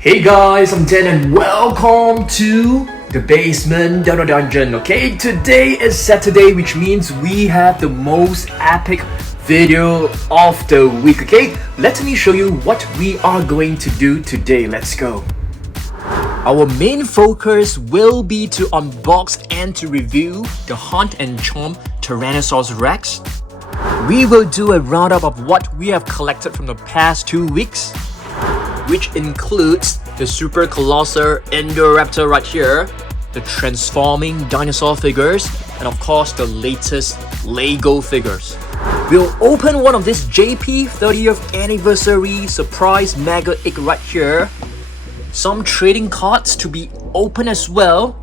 Hey guys, I'm Dan and welcome to the Basement Dino Dungeon. Okay, today is Saturday, which means we have the most epic video of the week. Okay, let me show you what we are going to do today. Let's go. Our main focus will be to unbox and to review the Hunt and Chomp Tyrannosaurus Rex. We will do a roundup of what we have collected from the past 2 weeks, which includes the Super Colossal Indoraptor right here, the transforming dinosaur figures, and of course the latest Lego figures. We'll open one of this JP 30th anniversary surprise mega egg right here. Some trading cards to be open as well.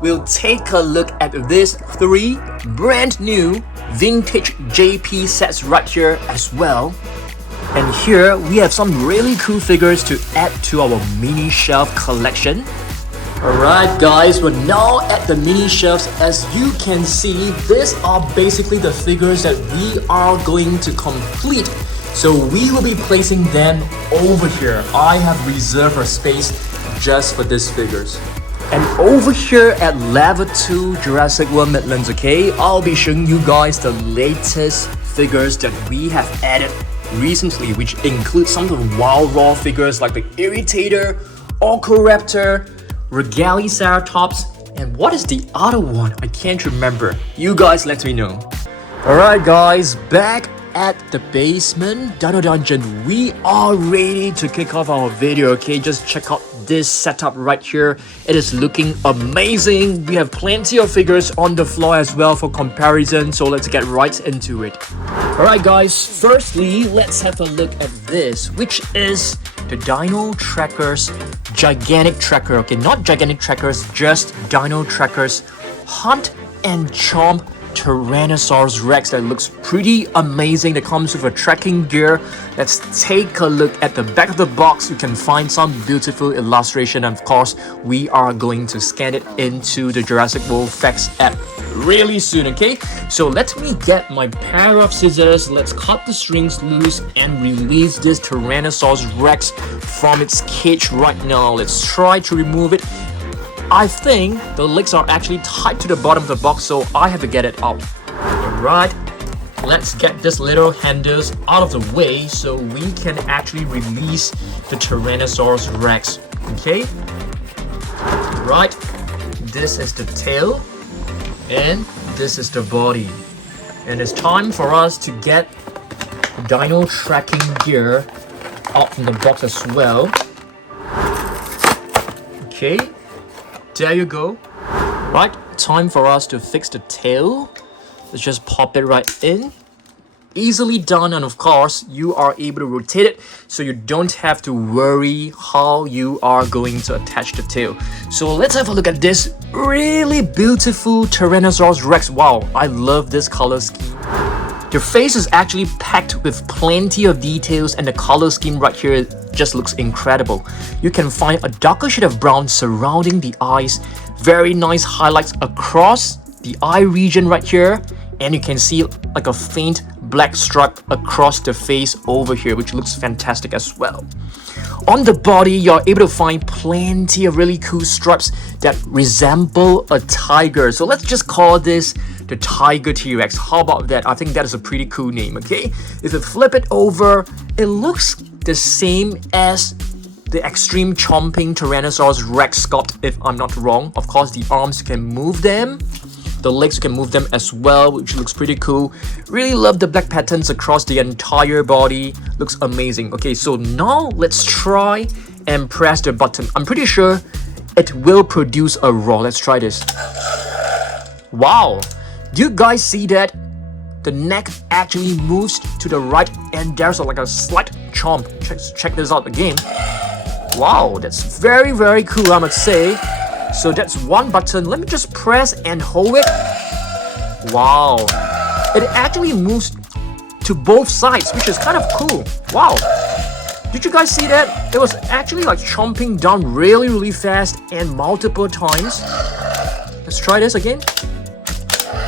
We'll take a look at these 3 brand new vintage JP sets right here as well. And here we have some really cool figures to add to our mini shelf collection. Alright guys, we're now at the mini shelves. As you can see, these are basically the figures that we are going to complete. So we will be placing them over here. I have reserved a space just for these figures. And over here at level 2 Jurassic World Midlands, okay, I'll be showing you guys the latest figures that we have added recently, which includes some of the wild raw figures like the Irritator, Orcoraptor, Regaliceratops, and what is the other one? I can't remember. You guys let me know. Alright guys, back at the Basement Dino Dungeon. We are ready to kick off our video, okay? Just check out this setup right here. It is looking amazing. We have plenty of figures on the floor as well for comparison, so let's get right into it. Alright guys, firstly, let's have a look at this, which is the Dino Trackers Gigantic Tracker. Okay, not Gigantic Trackers, just Dino Trackers Hunt and Chomp Tyrannosaurus Rex. That looks pretty amazing. That comes with a tracking gear. Let's take a look at the back of the box. You can find some beautiful illustration, and of course we are going to scan it into the Jurassic World Facts app really soon. Okay, so let me get my pair of scissors. Let's cut the strings loose and release this Tyrannosaurus Rex from its cage right now. Let's try to remove it. I think the legs are actually tied to the bottom of the box, so I have to get it out. Alright, let's get this little handles out of the way so we can actually release the Tyrannosaurus Rex. Okay? Right, this is the tail and this is the body. And it's time for us to get dino tracking gear out from the box as well. Okay. There you go. Right, time for us to fix the tail. Let's just pop it right in. Easily done, and of course, you are able to rotate it so you don't have to worry how you are going to attach the tail. So let's have a look at this really beautiful Tyrannosaurus Rex. Wow, I love this color scheme. The face is actually packed with plenty of details, and the color scheme right here just looks incredible. You can find a darker shade of brown surrounding the eyes, very nice highlights across the eye region right here, and you can see like a faint black stripe across the face over here, which looks fantastic as well. On the body, you're able to find plenty of really cool stripes that resemble a tiger. So let's just call this the Tiger T-Rex. How about that? I think that is a pretty cool name, okay? If you flip it over, it looks the same as the extreme chomping Tyrannosaurus Rex sculpt, if I'm not wrong. Of course, the arms, you can move them. The legs, you can move them as well, which looks pretty cool. Really love the black patterns across the entire body. Looks amazing. Okay, so now let's try and press the button. I'm pretty sure it will produce a roar. Let's try this. Wow. Do you guys see that? The neck actually moves to the right, and there's like a slight chomp. Check this out again. Wow, that's very, very cool, I must say. So that's one button. Let me just press and hold it. Wow. It actually moves to both sides, which is kind of cool. Wow. Did you guys see that? It was actually like chomping down really, really fast and multiple times. Let's try this again.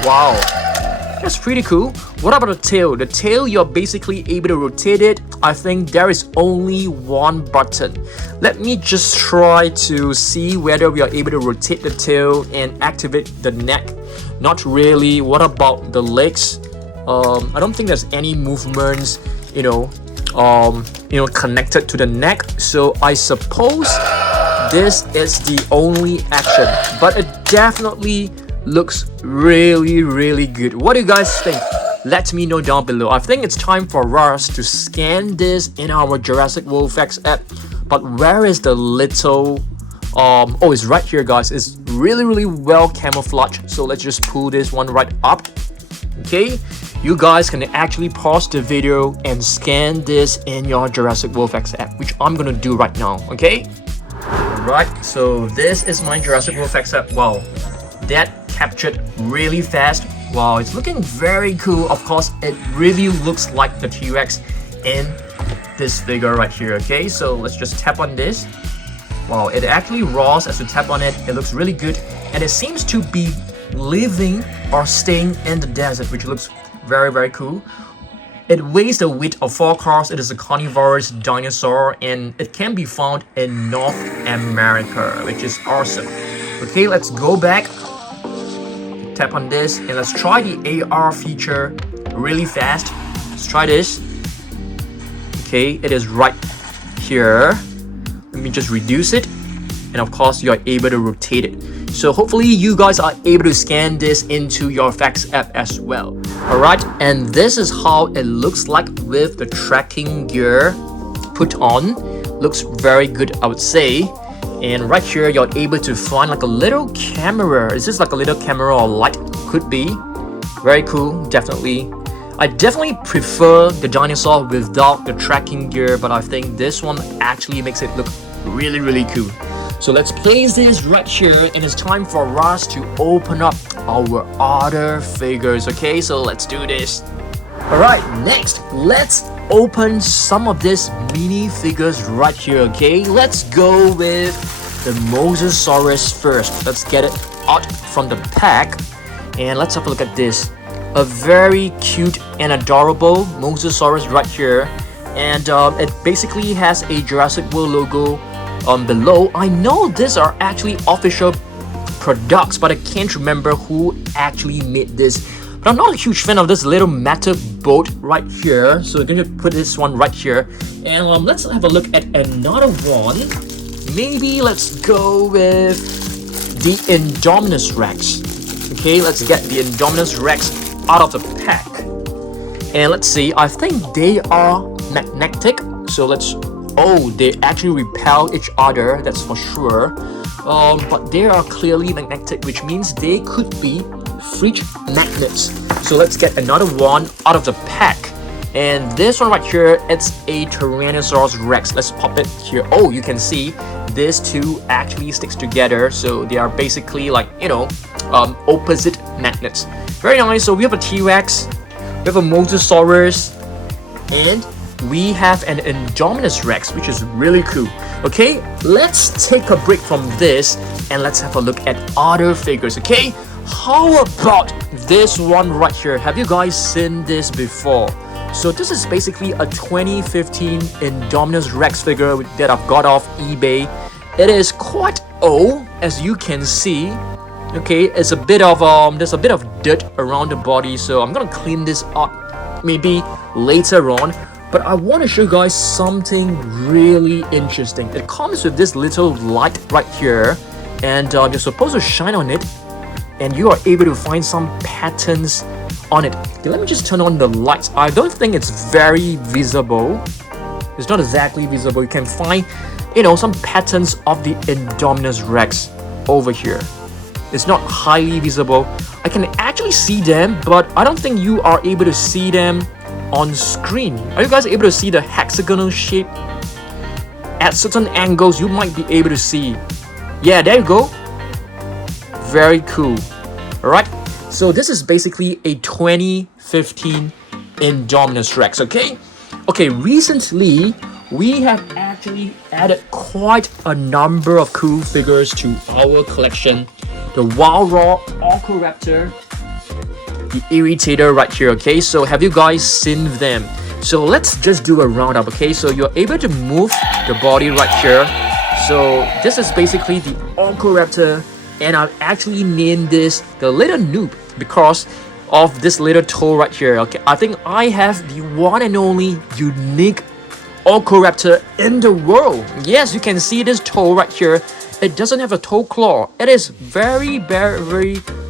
Wow. That's pretty cool. What about the tail? The tail, you're basically able to rotate it. I think there is only one button. Let me just try to see whether we are able to rotate the tail and activate the neck. Not really. What about the legs? I don't think there's any movements, connected to the neck. So I suppose this is the only action, but it definitely looks really good. What do you guys think? Let me know down below. I think it's time for us to scan this in our Jurassic World Facts app. But where is the little oh, it's right here, guys. It's really well camouflaged. So let's just pull this one right up. Okay, you guys can actually pause the video and scan this in your Jurassic World Facts app, which I'm gonna do right now. Okay, alright, so this is my Jurassic World Facts app. Wow, that captured really fast. Wow, it's looking very cool. Of course, it really looks like the T-Rex in this figure right here. Okay, so let's just tap on this. Wow, it actually rolls as you tap on it. It looks really good, and it seems to be living or staying in the desert, which looks very cool. It weighs the weight of 4 cars. It is a carnivorous dinosaur, and it can be found in North America, which is awesome. Okay, let's go back, tap on this, and let's try the AR feature really fast. Let's try this. Okay, it is right here. Let me just reduce it, and of course you are able to rotate it. So hopefully you guys are able to scan this into your Facts app as well. Alright, and this is how it looks like with the tracking gear put on. Looks very good, I would say. And right here you're able to find like a little camera. Is this like a little camera or light? Could be. Very cool, definitely. I definitely prefer the dinosaur without the tracking gear, but I think this one actually makes it look really cool. So let's place this right here, and it's time for us to open up our other figures. Okay, so let's do this. Alright, next, let's open some of these mini figures right here. Okay, let's go with the Mosasaurus first. Let's get it out from the pack, and let's have a look at this. A very cute and adorable Mosasaurus right here, and it basically has a Jurassic World logo below. I know these are actually official products, but I can't remember who actually made this. But I'm not a huge fan of this little metal boat right here, so I'm going to put this one right here. And let's have a look at another one. Maybe let's go with the Indominus Rex. Okay, let's get the Indominus Rex out of the pack, and let's see. I think they are magnetic, so let's they actually repel each other, that's for sure. But they are clearly magnetic, which means they could be fridge magnets. So let's get another one out of the pack, and this one right here, it's a Tyrannosaurus Rex. Let's pop it here. Oh, you can see these two actually sticks together, so they are basically like, opposite magnets. Very nice. So we have a T-Rex, we have a Mosasaurus, and we have an Indominus Rex, which is really cool. Okay, let's take a break from this and let's have a look at other figures. Okay, how about this one right here? Have you guys seen this before? So this is basically a 2015 Indominus Rex figure that I've got off eBay. It is quite old, as you can see. Okay, it's a bit of there's a bit of dirt around the body, so I'm gonna clean this up maybe later on. But I want to show you guys something really interesting. It comes with this little light right here, and you're supposed to shine on it, and you are able to find some patterns on it. Okay, let me just turn on the lights. I don't think it's very visible. It's not exactly visible. You can find, some patterns of the Indominus Rex over here. It's not highly visible. I can actually see them, but I don't think you are able to see them on screen. Are you guys able to see the hexagonal shape? At certain angles, you might be able to see. Yeah, there you go. Very cool. Alright, so this is basically a 2015 Indominus Rex, okay? Okay, recently, we have actually added quite a number of cool figures to our collection. The Wild Raw Orcoraptor, the irritator right here, okay? So have you guys seen them? So let's just do a roundup, okay? So you're able to move the body right here. So this is basically the Orcoraptor, and I've actually named this the little noob because of this little toe right here, okay? I think I have the one and only unique Orcoraptor in the world. Yes, you can see this toe right here. It doesn't have a toe claw. It is very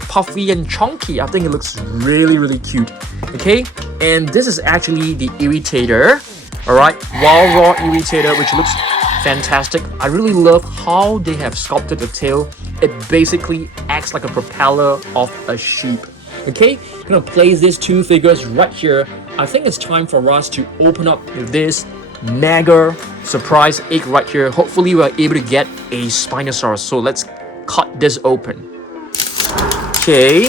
puffy and chunky. I think it looks really cute. Okay, and this is actually the irritator. Alright, wild raw irritator, which looks fantastic. I really love how they have sculpted the tail. It basically acts like a propeller of a sheep. Okay, I'm gonna place these two figures right here. I think it's time for us to open up this mega surprise egg right here. Hopefully we're able to get a Spinosaurus. So let's cut this open. Okay,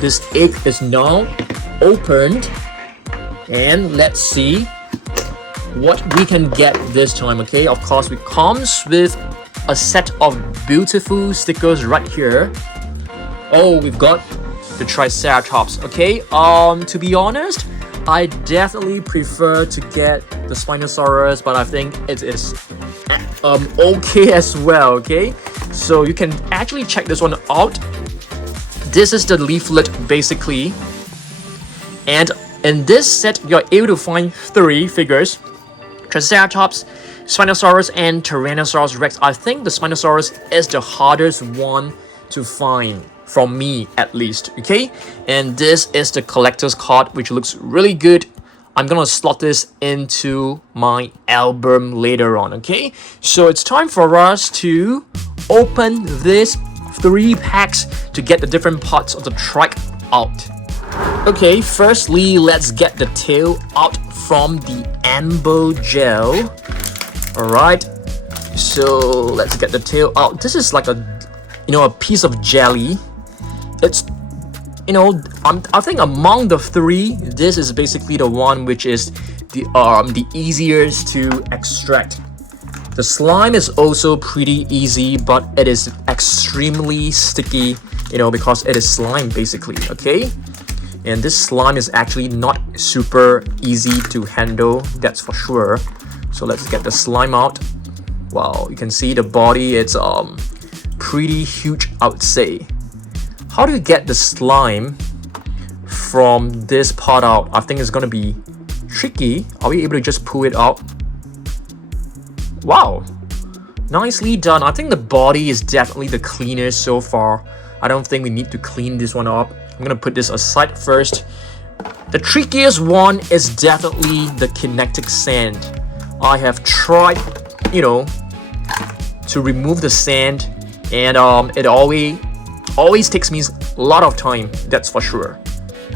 this egg is now opened, and let's see what we can get this time. Okay, of course it comes with a set of beautiful stickers right here. Oh, we've got the Triceratops. Okay, to be honest, I definitely prefer to get the Spinosaurus, but I think it is okay as well. Okay, so you can actually check this one out. This is the leaflet basically, and in this set you're able to find 3 figures: Triceratops, Spinosaurus, and Tyrannosaurus Rex. I think the Spinosaurus is the hardest one to find, from me at least. Okay, and this is the collector's card, which looks really good. I'm gonna slot this into my album later on. Okay, so it's time for us to open this 3 packs to get the different parts of the trike out. Okay, firstly, let's get the tail out from the amber gel. Alright, so let's get the tail out. This is like a piece of jelly. It's, I think among the 3, this is basically the one which is the easiest to extract. The slime is also pretty easy, but it is extremely sticky, because it is slime basically, okay? And this slime is actually not super easy to handle, that's for sure. So let's get the slime out. Wow, you can see the body, it's pretty huge, I would say. How do you get the slime from this part out? I think it's gonna be tricky. Are we able to just pull it out? Wow, nicely done. I think the body is definitely the cleanest so far. I don't think we need to clean this one up. I'm gonna put this aside first. The trickiest one is definitely the kinetic sand. I have tried, to remove the sand, and it always takes me a lot of time, that's for sure.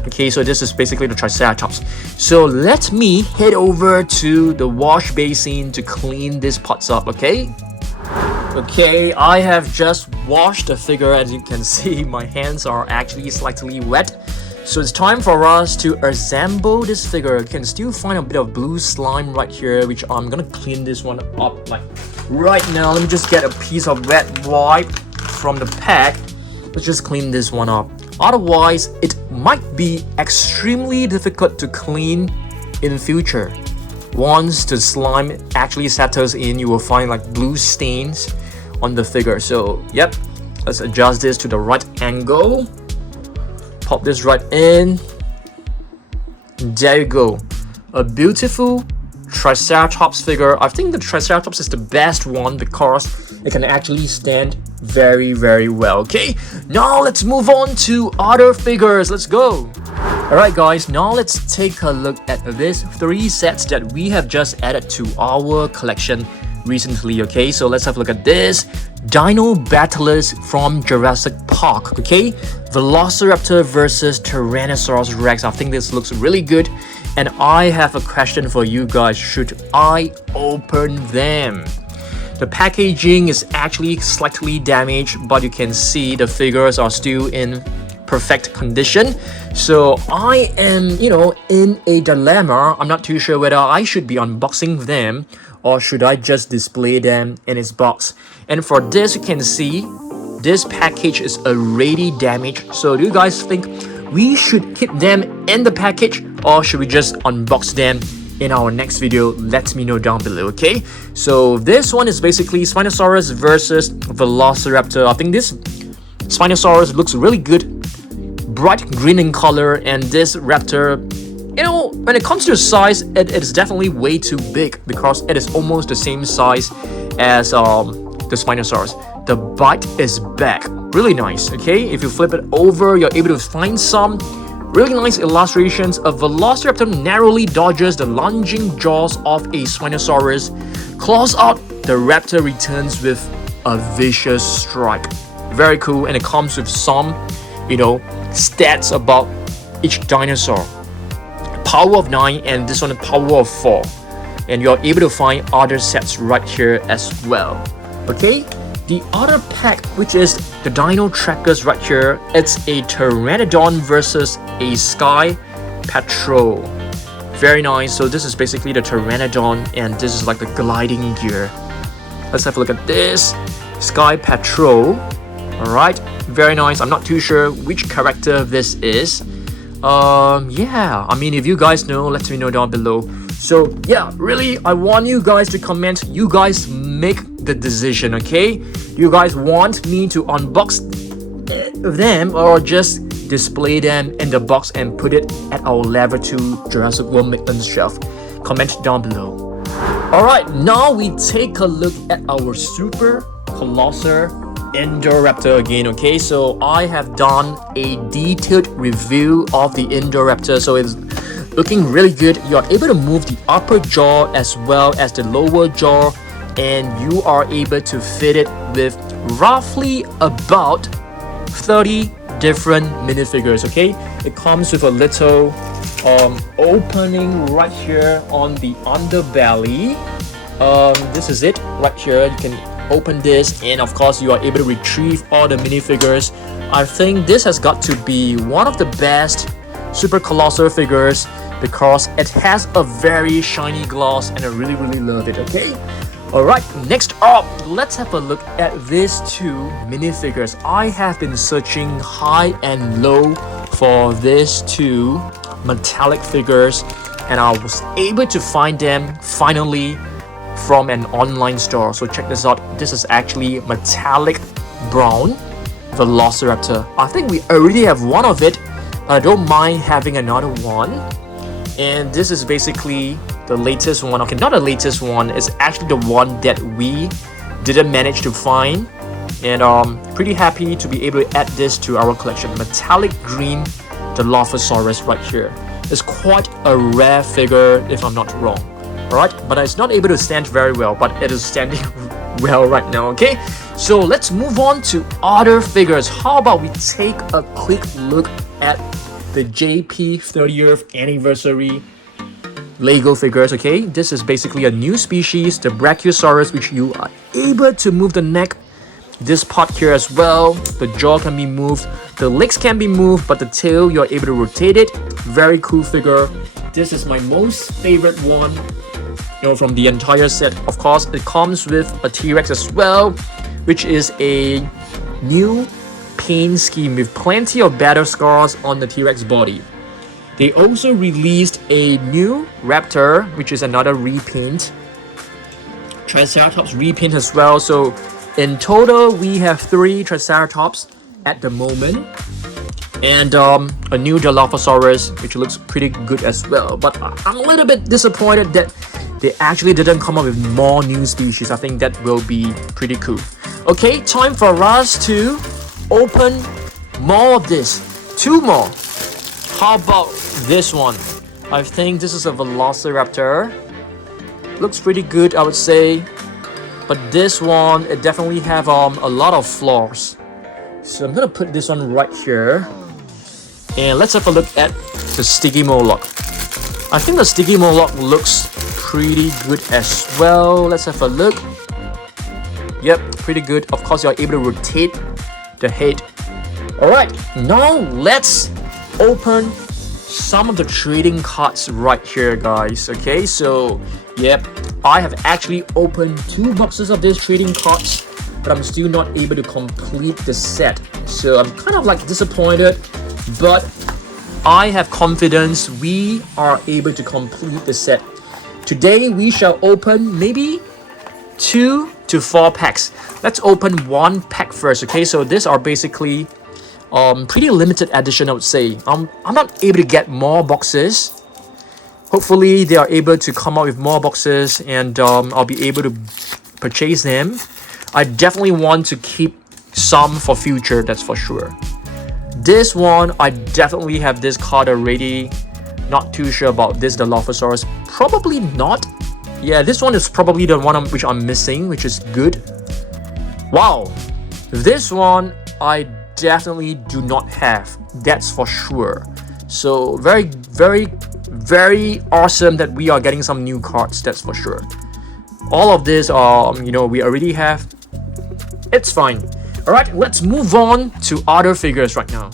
Okay, so this is basically the Triceratops. So let me head over to the wash basin to clean these parts up, okay? Okay, I have just washed the figure. As you can see, my hands are actually slightly wet. So it's time for us to assemble this figure. You can still find a bit of blue slime right here, which I'm gonna clean this one up like right now. Let me just get a piece of wet wipe from the pack. Let's just clean this one up. Otherwise, it might be extremely difficult to clean in future. Once the slime actually settles in, you will find like blue stains on the figure. So, yep, let's adjust this to the right angle. Pop this right in. There you go. A beautiful Triceratops figure. I think the Triceratops is the best one because it can actually stand very well. Okay, now let's move on to other figures. Let's go. Alright guys, now let's take a look at these 3 sets that we have just added to our collection recently. Okay, so let's have a look at this. Dino Battlers from Jurassic Park. Okay, Velociraptor versus Tyrannosaurus Rex. I think this looks really good, and I have a question for you guys. Should I open them? The packaging is actually slightly damaged, but you can see the figures are still in perfect condition. So I am, in a dilemma. I'm not too sure whether I should be unboxing them or should I just display them in its box. And for this, you can see this package is already damaged. So do you guys think we should keep them in the package, or should we just unbox them in our next video? Let me know down below, okay? So this one is basically Spinosaurus versus Velociraptor. I think this Spinosaurus looks really good, bright green in color, and this raptor, you know, when it comes to size, it is definitely way too big because it is almost the same size as the Spinosaurus. The bite is back, really nice, okay? If you flip it over, you're able to find some really nice illustrations. A Velociraptor narrowly dodges the lunging jaws of a Spinosaurus. Claws out, the raptor returns with a vicious strike. Very cool, and it comes with some, you know, stats about each dinosaur. Power of 9, and this one power of 4. And you're able to find other sets right here as well. Okay? The other pack, which is the Dino Trackers right here, it's a Pteranodon versus a Sky Patrol. Very nice. So this is basically the Pteranodon, and this is like the gliding gear. Let's have a look at this. Sky Patrol. Alright, very nice. I'm not too sure which character this is. Yeah, I mean, if you guys know, let me know down below. So yeah, really, I want you guys to comment. You guys make the decision, okay? Do you guys want me to unbox them or just display them in the box and put it at our level 2 Jurassic World maintenance shelf? Comment down below. Alright, now we take a look at our Super Colossal Indoraptor again, okay? So I have done a detailed review of the Indoraptor, so it's looking really good. You're able to move the upper jaw as well as the lower jaw, and you are able to fit it with roughly about 30 different minifigures, okay? It comes with a little opening right here on the underbelly. This is it right here. You can open this, and of course you are able to retrieve all the minifigures. I think this has got to be one of the best Super Colossal figures because it has a very shiny gloss, and I really love it, okay? Alright, next up, let's have a look at these two minifigures. I have been searching high and low for these two metallic figures, and I was able to find them finally from an online store. So check this out. This is actually metallic brown Velociraptor. I think we already have one of it, but I don't mind having another one. And this is basically the latest one. Okay, not the latest one, it's actually the one that we didn't manage to find, and pretty happy to be able to add this to our collection. Metallic green Dilophosaurus right here. It's quite a rare figure if I'm not wrong. Alright, but it's not able to stand very well, but it is standing well right now, okay? So let's move on to other figures. How about we take a quick look at the JP 30th anniversary Lego figures, okay? This is basically a new species, the Brachiosaurus, which you are able to move the neck, this part here as well. The jaw can be moved, the legs can be moved, but the tail, you're able to rotate it. Very cool figure. This is my most favorite one, you know, from the entire set. Of course, it comes with a T-Rex as well, which is a new paint scheme with plenty of battle scars on the T-Rex body. They also released a new Raptor, which is another repaint. Triceratops repaint as well. So in total, we have 3 Triceratops at the moment, and a new Dilophosaurus, which looks pretty good as well. But I'm a little bit disappointed that they actually didn't come up with more new species. I think that will be pretty cool. Okay, time for us to open more of this. 2 more. How about this one? I think this is a Velociraptor. Looks pretty good, I would say. But this one, it definitely have a lot of flaws. So I'm gonna put this one right here. And let's have a look at the Sticky Moloch. I think the Sticky Moloch looks pretty good as well. Let's have a look. Yep, pretty good. Of course, you're able to rotate the head. Alright, now let's open some of the trading cards right here, guys. Okay, so yep, I have actually opened 2 boxes of these trading cards, but I'm still not able to complete the set. So I'm kind of like disappointed, but I have confidence we are able to complete the set. Today we shall open maybe 2 to 4 packs. Let's open 1 pack first, okay? So these are basically pretty limited edition, I would say. I'm not able to get more boxes. Hopefully they are able to come out with more boxes, and I'll be able to purchase them. I definitely want to keep some for future, that's for sure. This one, I definitely have this card already. Not too sure about this, the Dilophosaurus. Probably not. Yeah, this one is probably the one which I'm missing, which is good. Wow. This one, I definitely do not have. That's for sure. So, very, very, very awesome that we are getting some new cards. That's for sure. All of this, we already have. It's fine. Alright, let's move on to other figures right now.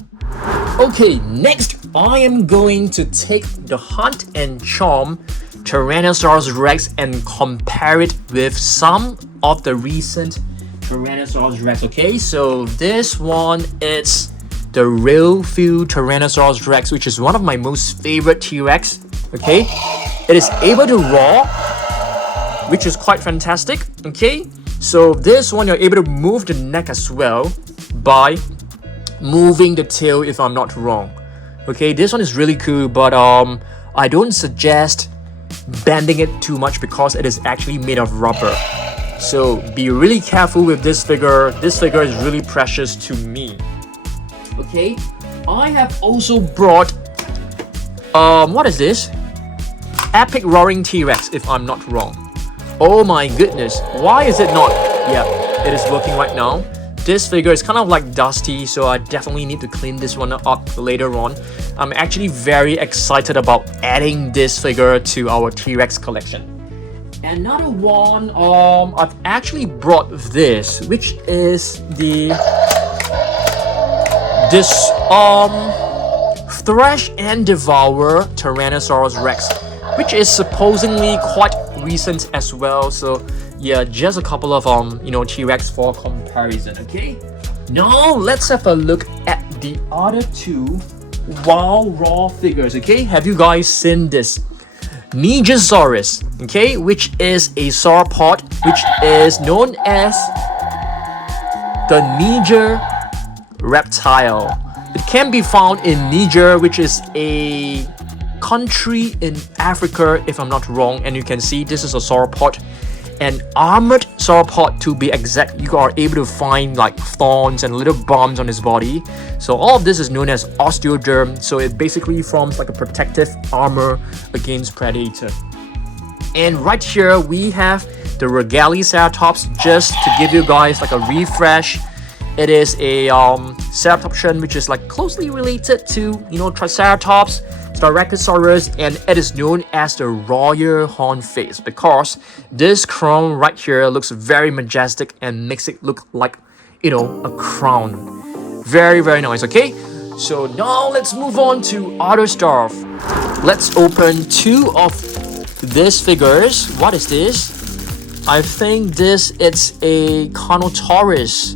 Okay, next, I am going to take the Hunt and Chomp Tyrannosaurus Rex and compare it with some of the recent Tyrannosaurus Rex. Okay, so this one is the real feel Tyrannosaurus Rex, which is one of my most favorite T-Rex. Okay, it is able to roar, which is quite fantastic. Okay, so this one you're able to move the neck as well by moving the tail, if I'm not wrong. Okay, this one is really cool, but I don't suggest bending it too much because it is actually made of rubber. So be really careful with this figure. This figure is really precious to me. Okay, I have also brought what is this? Epic Roaring T-Rex, if I'm not wrong. Oh my goodness, why is it not? Yeah, it is working right now. This figure is kind of like dusty, so I definitely need to clean this one up later on. I'm actually very excited about adding this figure to our T-Rex collection. Another one, I've actually brought this, which is this Thresh and Devour Tyrannosaurus Rex, which is supposedly quite recent as well. So yeah, just a couple of T-Rex for comparison. Okay, now let's have a look at the other 2 raw figures. Okay, have you guys seen this? Giganotosaurus, okay, which is a sauropod, which is known as the Niger reptile. It can be found in Niger, which is a country in Africa, if I'm not wrong. And you can see this is a sauropod, an armored sauropod to be exact. You are able to find like thorns and little bumps on his body. So all of this is known as osteoderm. So it basically forms like a protective armor against predator. And right here we have the Regaliceratops, just to give you guys like a refresh. It is a ceratopsian, which is like closely related to Triceratops, Styracosaurus, and it is known as the royal horn face because this crown right here looks very majestic and makes it look like a crown. Very, very nice. Okay, so now let's move on to other stuff. Let's open 2 of these figures. What is this? I think it's a Carnotaurus.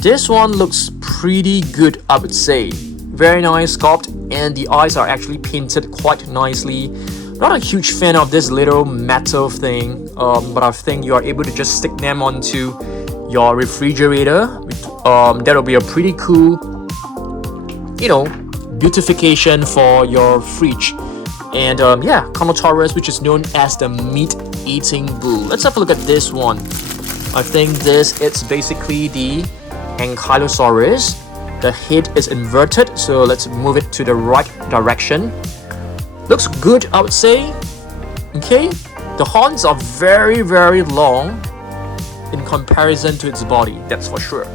This one looks pretty good, I would say. Very nice sculpt, and the eyes are actually painted quite nicely. Not a huge fan of this little metal thing, but I think you are able to just stick them onto your refrigerator. That'll be a pretty cool, beautification for your fridge. And yeah, Carnotaurus, which is known as the meat-eating bull. Let's have a look at this one. I think it's basically the Ankylosaurus. The head is inverted, so let's move it to the right direction. Looks good, I would say. Okay, the horns are very, very long in comparison to its body, that's for sure.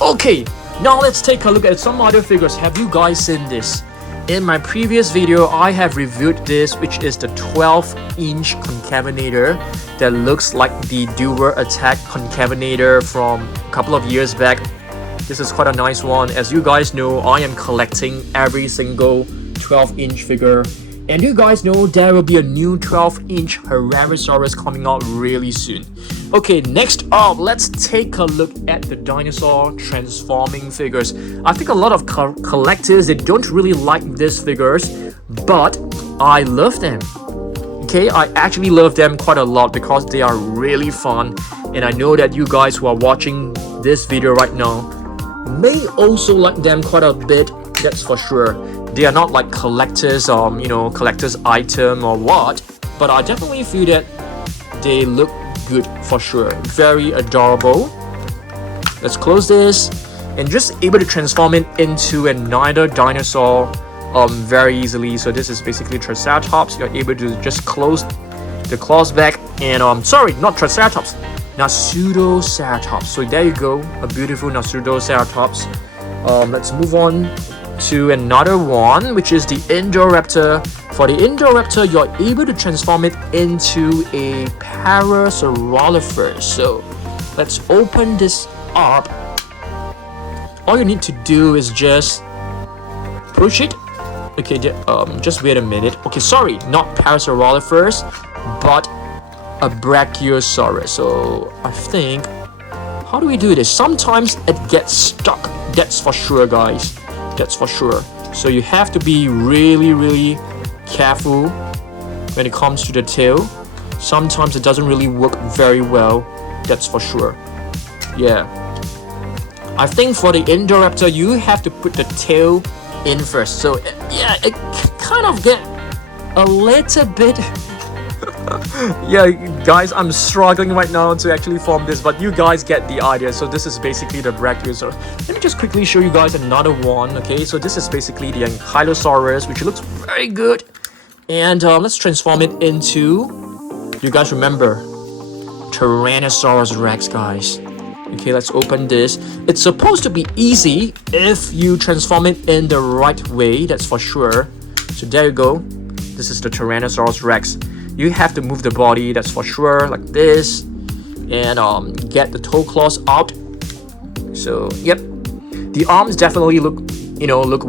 Okay, now let's take a look at some other figures. Have you guys seen this? In my previous video, I have reviewed this, which is the 12-inch concavenator that looks like the Dual Attack concavenator from a couple of years back. This is quite a nice one. As you guys know, I am collecting every single 12-inch figure. And you guys know there will be a new 12-inch Herrerasaurus coming out really soon. Okay, next up, let's take a look at the dinosaur transforming figures. I think a lot of collectors, they don't really like these figures, but I love them. Okay, I actually love them quite a lot because they are really fun, and I know that you guys who are watching this video right now may also like them quite a bit, that's for sure. They are not like collectors, collector's item or what, but I definitely feel that they look good for sure. Very adorable. Let's close this and just able to transform it into another dinosaur very easily. So this is basically Triceratops. You're able to just close the claws back and sorry, not Triceratops, Nasutoceratops. So there you go, a beautiful Nasutoceratops. Let's move on to another one, which is the Indoraptor. For the Indoraptor, you're able to transform it into a Parasaurolophus. So let's open this up. All you need to do is just push it. Okay, just wait a minute. Okay, sorry, not Parasaurolophus, but a Brachiosaurus. So I think, how do we do this? Sometimes it gets stuck. That's for sure, guys. That's for sure. So you have to be really careful when it comes to the tail. Sometimes it doesn't really work very well. That's for sure. Yeah. I think for the Indoraptor, you have to put the tail in first. So yeah, it kind of get a little bit yeah, guys, I'm struggling right now to actually form this, but you guys get the idea. So this is basically the Brachiosaurus. Let me just quickly show you guys another one. Okay, so this is basically the Ankylosaurus, which looks very good. And let's transform it into, you guys remember, Tyrannosaurus Rex, guys. Okay, let's open this. It's supposed to be easy if you transform it in the right way, that's for sure. So there you go. This is the Tyrannosaurus Rex. You have to move the body, that's for sure, like this, and get the toe claws out. So yep, the arms definitely look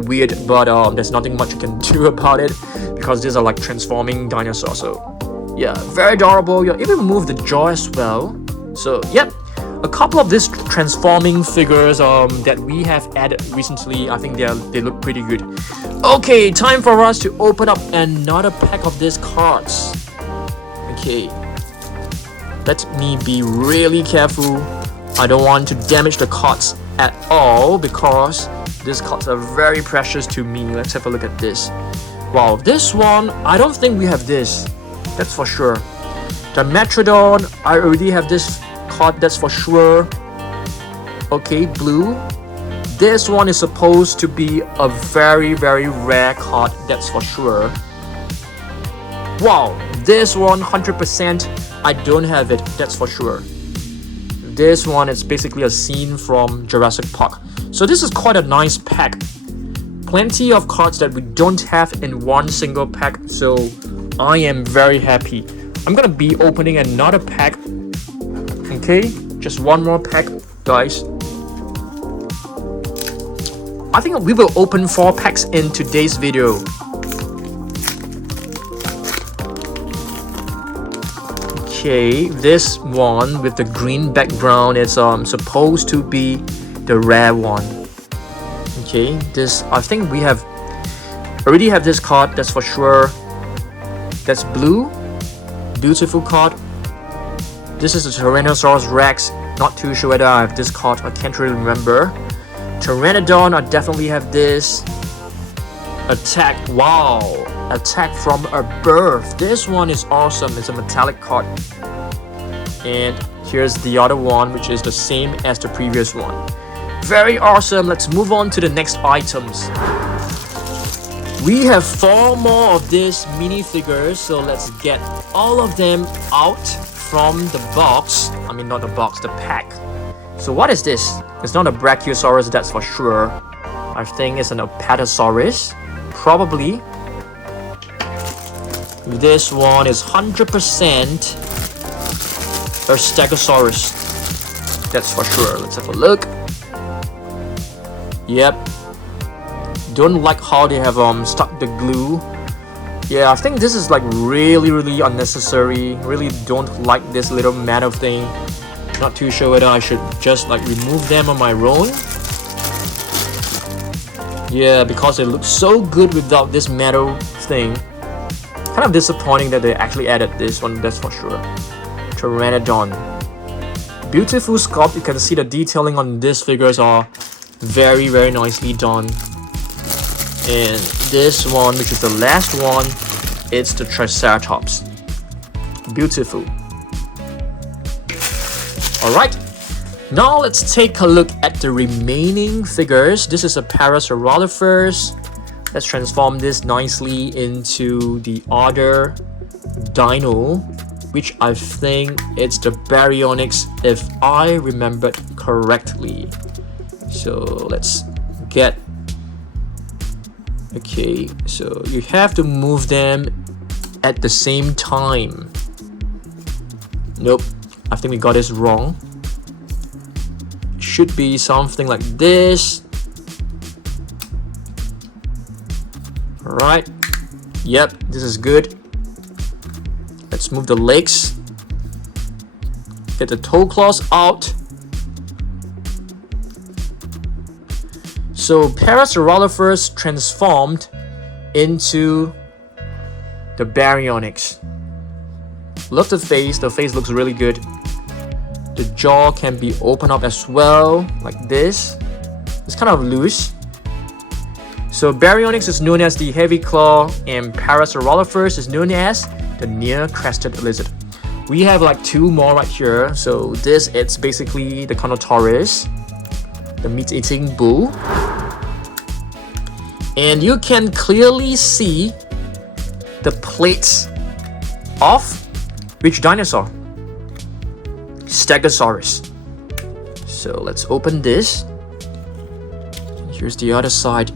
weird, but there's nothing much you can do about it because these are like transforming dinosaurs. So yeah, very adorable. You'll even move the jaw as well. So yep, a couple of these transforming figures that we have added recently. I think they look pretty good. Okay, time for us to open up another pack of these cards. Okay, let me be really careful. I don't want to damage the cards at all because these cards are very precious to me. Let's have a look at this. Wow, this one, I don't think we have this. That's for sure. The Metrodon, I already have this card, that's for sure. Okay, blue. This one is supposed to be a very rare card, that's for sure. Wow, this one 100% I don't have it, that's for sure. This one is basically a scene from Jurassic Park. So this is quite a nice pack. Plenty of cards that we don't have in one single pack, so I am very happy. I'm gonna be opening another pack. Okay, just one more pack, guys. I think we will open 4 packs in today's video. Okay, this one with the green background is supposed to be the rare one. Okay, this, I think we already have this card, that's for sure. That's blue. Beautiful card. This is the Tyrannosaurus Rex. Not too sure whether I have this card, I can't really remember. Pteranodon, I definitely have this. Attack, wow, Attack from a Birth. This one is awesome, it's a metallic card. And here's the other one, which is the same as the previous one. Very awesome. Let's move on to the next items. We have 4 more of these minifigures, so let's get all of them out from the box. I mean, not the box, the pack. So what is this? It's not a Brachiosaurus, that's for sure. I think it's an Apatosaurus, probably. This one is 100% a Stegosaurus, that's for sure. Let's have a look. Yep. Don't like how they have stuck the glue. Yeah, I think this is like really unnecessary. Really don't like this little metal thing. Not too sure whether I should just like remove them on my own. Yeah, because it looks so good without this metal thing. Kind of disappointing that they actually added this one, that's for sure. Pteranodon. Beautiful sculpt. You can see the detailing on these figures are very, very nicely done. And this one, which is the last one, it's the Triceratops. Beautiful. Alright, now let's take a look at the remaining figures. This is a Parasaurolophus. Let's transform this nicely into the other dino, which I think it's the Baryonyx if I remembered correctly. So let's get... Okay, so you have to move them at the same time. Nope, I think we got this wrong. Should be something like this. Alright. Yep, this is good. Let's move the legs. Get the toe claws out. So Parasaurolophus transformed into the Baryonyx. Love the face. The face looks really good. The jaw can be opened up as well, like this. It's kind of loose. So Baryonyx is known as the heavy claw, and Parasaurolophus is known as the near-crested lizard. We have like two more right here. So this, it's basically the Giganotosaurus, the meat-eating bull. And you can clearly see the plates of which dinosaur? Stegosaurus. So let's open this. Here's the other side.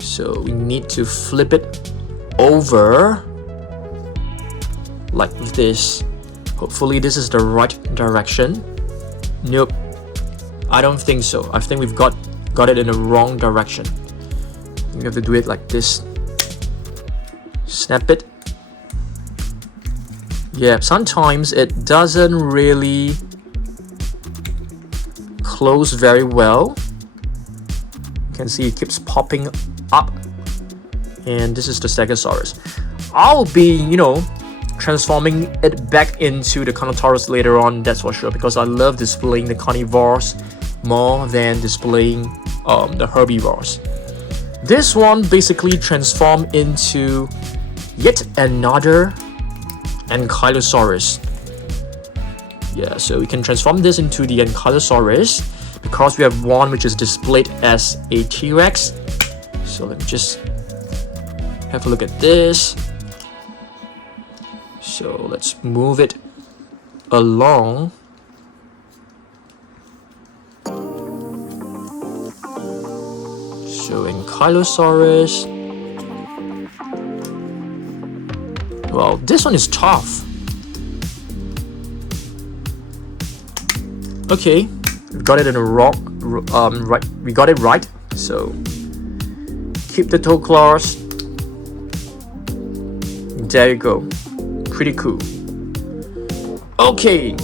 So we need to flip it over like this. Hopefully this is the right direction. Nope, I don't think so. I think we've got it in the wrong direction. You have to do it like this. Snap it. Yeah, sometimes it doesn't really close very well. You can see it keeps popping up. And this is the Stegosaurus. I'll be, transforming it back into the Giganotosaurus later on, that's for sure, because I love displaying the carnivores more than displaying the herbivores. This one basically transformed into yet another Ankylosaurus. Yeah, so we can transform this into the Ankylosaurus because we have one which is displayed as a T-Rex. So let me just have a look at this. So let's move it along. So Ankylosaurus. Well, this one is tough. Okay, we got it in a right. We got it right. So keep the toe claws. There you go. Pretty cool. Okay,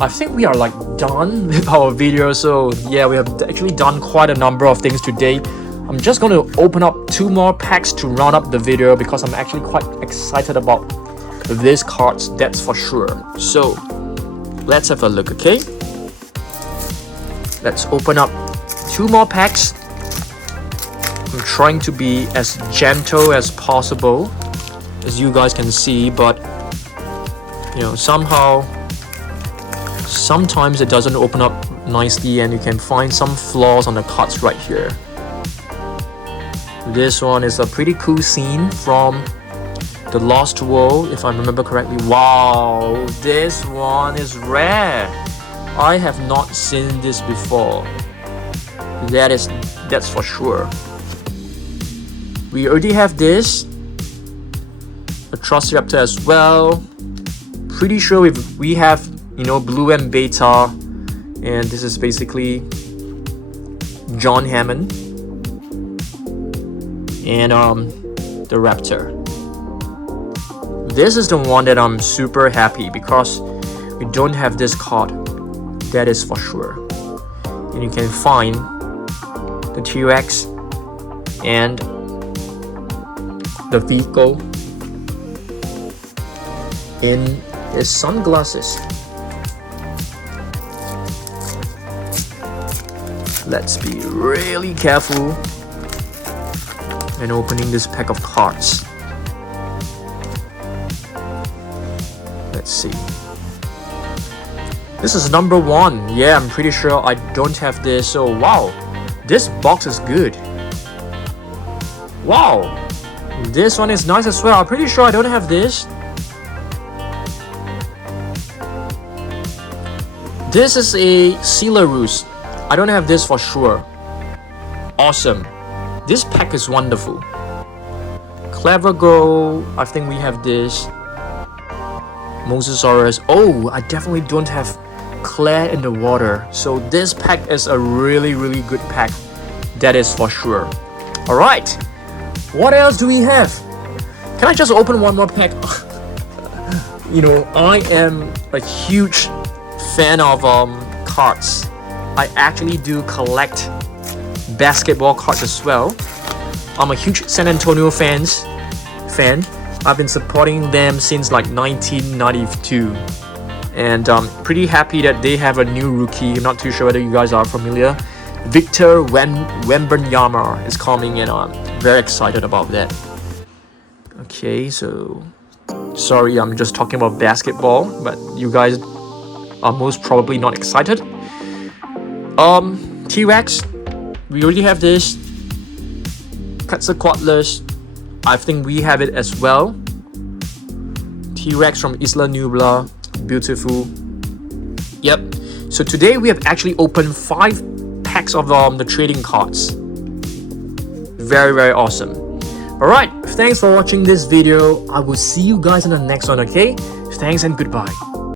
I think we are like done with our video. So yeah, we have actually done quite a number of things today. I'm just going to open up 2 more packs to round up the video because I'm actually quite excited about these cards, that's for sure. So let's have a look, okay? Let's open up 2 more packs. I'm trying to be as gentle as possible, as you guys can see, but sometimes it doesn't open up nicely and you can find some flaws on the cards right here. This one is a pretty cool scene from The Lost World, if I remember correctly. Wow, this one is rare. I have not seen this before. That's for sure. We already have this, a Velociraptor as well. Pretty sure we have Blue and Beta, and this is basically John Hammond and the Raptor. This is the one that I'm super happy because we don't have this card. That is for sure. And you can find the T-Rex and the vehicle in his sunglasses. Let's be really careful in opening this pack of cards. Let's see. This is number 1. Yeah, I'm pretty sure I don't have this. So wow, this box is good. Wow, this one is nice as well. I'm pretty sure I don't have this. This is a Colossal. I don't have this for sure. Awesome. This pack is wonderful. Clever Girl, I think we have this. Mosasaurus. Oh, I definitely don't have Claire in the water. So this pack is a really good pack. That is for sure. Alright. What else do we have? Can I just open one more pack? You know, I am a huge fan of cards. I actually do collect basketball cards as well. I'm a huge San Antonio fan. I've been supporting them since like 1992, and I'm pretty happy that they have a new rookie. I'm not too sure whether you guys are familiar. Victor Wembanyama is coming, and I'm very excited about that. Okay, so sorry, I'm just talking about basketball, but you guys are most probably not excited. T-Rex, we already have this. Quetzalcoatlus, I think we have it as well. T-Rex from Isla Nublar, beautiful. Yep. So today we have actually opened 5 packs of the trading cards. Very awesome. Alright, thanks for watching this video. I will see you guys in the next one, okay? Thanks and goodbye.